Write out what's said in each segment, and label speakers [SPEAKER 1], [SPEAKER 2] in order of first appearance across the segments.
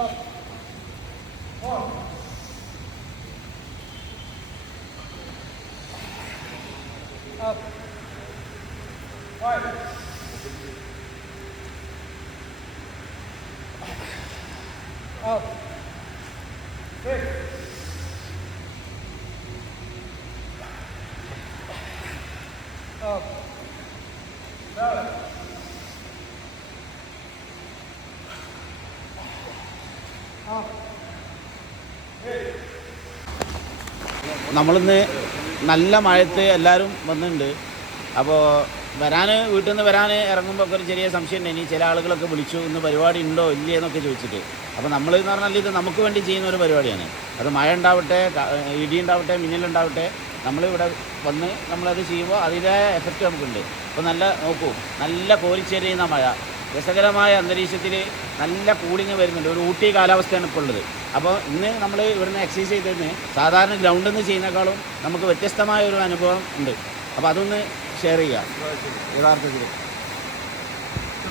[SPEAKER 1] Up. Right. Up. Six. Up. Seven. നമ്മളിന്ന് നല്ല മഴത്ത് എല്ലാവരും വന്നിട്ടുണ്ട്. അപ്പോൾ വരാൻ വീട്ടിൽ നിന്ന് വരാൻ ഇറങ്ങുമ്പോൾ ഒക്കെ ഒരു ചെറിയ സംശയം ഇനി ചില ആളുകളൊക്കെ വിളിച്ചു ഇന്ന് പരിപാടി ഉണ്ടോ ഇല്ലേ എന്നൊക്കെ ചോദിച്ചിട്ട്. അപ്പോൾ നമ്മൾ എന്ന് പറഞ്ഞാൽ ഇത് നമുക്ക് വേണ്ടി ചെയ്യുന്ന ഒരു പരിപാടിയാണ്. അത് മഴ ഉണ്ടാവട്ടെ ഇടി ഉണ്ടാവട്ടെ മിന്നലുണ്ടാവട്ടെ നമ്മളിവിടെ വന്ന് നമ്മളത് ചെയ്യുമ്പോൾ അതിന്റെ എഫക്റ്റ് നമുക്കുണ്ട്. അപ്പോൾ നല്ല നോക്കൂ നല്ല കോരിച്ചെരിയുന്ന മഴ. രസകരമായ അന്തരീക്ഷത്തിൽ നല്ല കൂളിങ് വരുന്നുണ്ട്. ഒരു ഊട്ടി കാലാവസ്ഥയാണ് ഇപ്പോൾ ഉള്ളത്. അപ്പോൾ ഇന്ന് നമ്മൾ ഇവിടുന്ന് എക്സസൈസ് ചെയ്തതിന് സാധാരണ ഗ്രൗണ്ടിൽ നിന്ന് ചെയ്യുന്നേക്കാളും നമുക്ക് വ്യത്യസ്തമായ ഒരു അനുഭവം ഉണ്ട്. അപ്പോൾ അതൊന്ന് ഷെയർ ചെയ്യാം യഥാർത്ഥത്തിൽ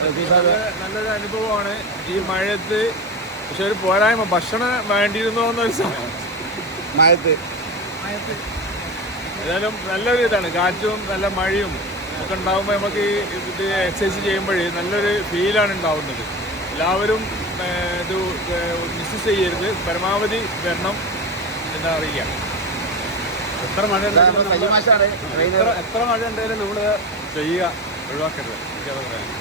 [SPEAKER 2] നല്ല നല്ലൊരു അനുഭവമാണ്. ഈ മഴയത്ത് പക്ഷെ ഒരു പോരായ്മ. ഭക്ഷണം വേണ്ടിയിരുന്നോ എന്നൊരു സമയം
[SPEAKER 1] മഴത്ത്
[SPEAKER 2] ഏതായാലും നല്ലൊരു ഇതാണ്. കാറ്റും നല്ല മഴയും. ഒക്കെ ഉണ്ടാകുമ്പോൾ നമുക്ക് ഇത് എക്സസൈസ് ചെയ്യുമ്പോഴേ നല്ലൊരു ഫീലാണ് ഉണ്ടാവുന്നത്. എല്ലാവരും ഇത് മിസ് ചെയ്യരുത്. പരമാവധി വരണം എന്താ അറിയിക്കാം എത്ര മഴ എത്ര മഴ ഉണ്ടായാലും നമ്മൾ ചെയ്യുക. ഒഴിവാക്കരുത്. എനിക്കത് പറയാം.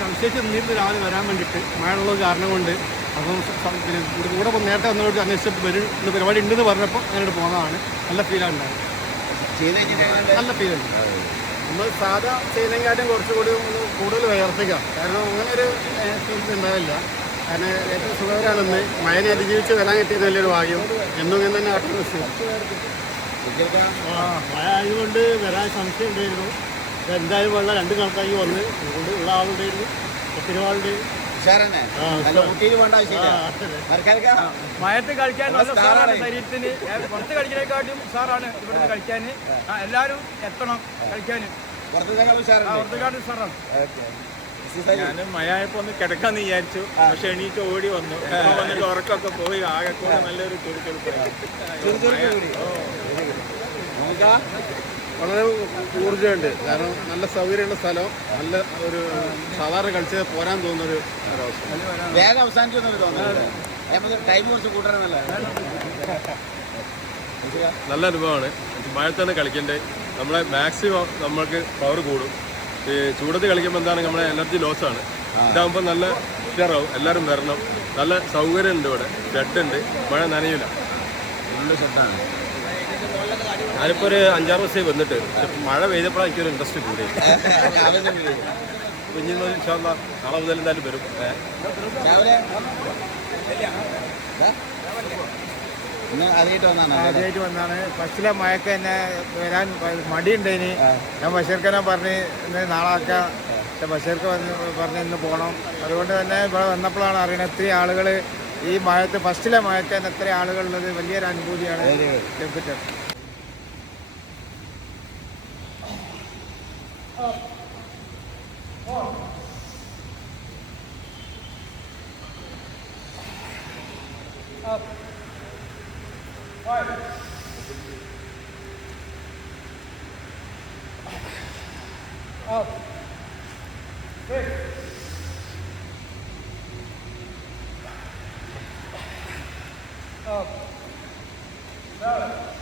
[SPEAKER 3] സംശയിച്ച് രാവിലെ വരാൻ വേണ്ടിയിട്ട് മഴയുള്ള കാരണം കൊണ്ട്. അപ്പം പിന്നെ കൂടെ നേരത്തെ വന്നവർക്ക് അന്വേഷിച്ചപ്പോൾ വരും പരിപാടി ഉണ്ടെന്ന് പറഞ്ഞപ്പോൾ അങ്ങനെ പോകുന്നതാണ് നല്ല ഫീലാണ് ഉണ്ടായത്. നല്ല ഫീലുണ്ട് നമ്മൾ സാധാ ചെയ്യുന്നതിനെക്കാട്ടും കുറച്ചുകൂടി ഒന്ന് കൂടുതൽ ഉയർത്തിക്കാം കാരണം അങ്ങനെ ഒരു ഫീൽ ഉണ്ടാവില്ല. കാരണം ഏറ്റവും സുഖകരമാണെന്ന് മഴനെ അതിജീവിച്ച് വരാൻ കിട്ടിയ നല്ലൊരു ഭാഗ്യം. എന്നും ഇങ്ങനെ തന്നെ ആട്ടം മഴ ആയതുകൊണ്ട് വരാൻ സംശയം ഉണ്ടായിരുന്നു. എന്തായാലും വെള്ളം രണ്ട് കണക്കാക്കി വന്ന് അതുകൊണ്ട് ഉള്ള ആളുണ്ടായിരുന്നു ഒത്തിരി ആളുണ്ട്
[SPEAKER 1] ഉഷാറന്നെ. നല്ല ഊട്ടിയിൽ വേണ്ട ആവശ്യമില്ല. മറക്കാതിരിക്കാം.
[SPEAKER 4] മയത്ത് കളിക്കാൻ നല്ല ഉഷാറാണ്. ശരീരത്തിന്. പുറത്ത് കളിക്കുന്നതിനെക്കാട്ടും ഉഷാറാണ് ഇവിടുന്ന് കളിക്കാൻ. എല്ലാവരും എത്തണം കളിക്കാൻ.
[SPEAKER 2] ഞാൻ മഴയായപ്പോ ഒന്ന് കിടക്കാന്ന് വിചാരിച്ചു. പക്ഷെ എണീറ്റ് ഓടി വന്നു. വന്നിട്ട് ഉറക്കമൊക്കെ പോയി. ആകെ കൂടെ നല്ലൊരു
[SPEAKER 1] ചുരുക്കെടുപ്പ്
[SPEAKER 3] വളരെ ഊർജമുണ്ട്. കാരണം നല്ല സൗകര്യമുള്ള സ്ഥലം നല്ല ഒരു സാധാരണ കളിച്ച് പോരാൻ തോന്നുന്ന ഒരു ഒരവസ്ഥ
[SPEAKER 1] വേഗം അവസാനിച്ചു തോന്നുന്നു നമുക്ക് ടൈം കുറച്ച് കൂട്ടണമെന്നല്ല
[SPEAKER 5] നല്ല അനുഭവമാണ്. മഴത്താണ് കളിക്കേണ്ടത് നമ്മളെ മാക്സിമം നമ്മൾക്ക് പവർ കൂടും. ഈ ചൂടത്ത് കളിക്കുമ്പോൾ എന്താണ്? നമ്മളെ എനർജി ലോസ് ആണ്. ഇതാകുമ്പോൾ നല്ല ഉഷാറാവും. എല്ലാവരും വരണം. നല്ല സൗകര്യമുണ്ട് ഇവിടെ. ഷെഡ് ഉണ്ട്. മഴ നനയില്ല
[SPEAKER 1] നല്ല ഷെഡാണ്
[SPEAKER 5] ഞാനിപ്പോൾ ഒരു അഞ്ചാറ് ദിവസമായി വന്നിട്ട്. മഴ പെയ്തപ്പോഴാണ് എനിക്കൊരു ഇൻട്രസ്റ്റ് കൂടി
[SPEAKER 1] ആവേശം കൂടി.
[SPEAKER 5] കുഞ്ഞു ഇൻഷാല്ല നാളെ മുതൽ എന്തായാലും വരും.
[SPEAKER 1] ആദ്യമായിട്ട് വന്നാണ്?
[SPEAKER 4] ഫസ്റ്റിലെ മഴക്ക് എന്നെ വരാൻ മടിയുണ്ടേന്. ഞാൻ ബഷീർക്കനെ പറഞ്ഞ് ഇന്ന് നാളാക്കാം പക്ഷെ ബഷീർക്ക് വന്ന് പറഞ്ഞ് ഇന്ന് പോകണം അതുകൊണ്ട് തന്നെ ഇവിടെ വന്നപ്പോഴാണ് അറിയണത് ഇത്രയും ആളുകൾ ഈ മഴത്ത് ഫസ്റ്റിലെ മഴക്ക് തന്നെ ഇത്രയും ആളുകളുള്ളത് വലിയൊരു അനുഭൂതിയാണ്
[SPEAKER 1] Up. Five.
[SPEAKER 4] Up. Six. Up. Seven.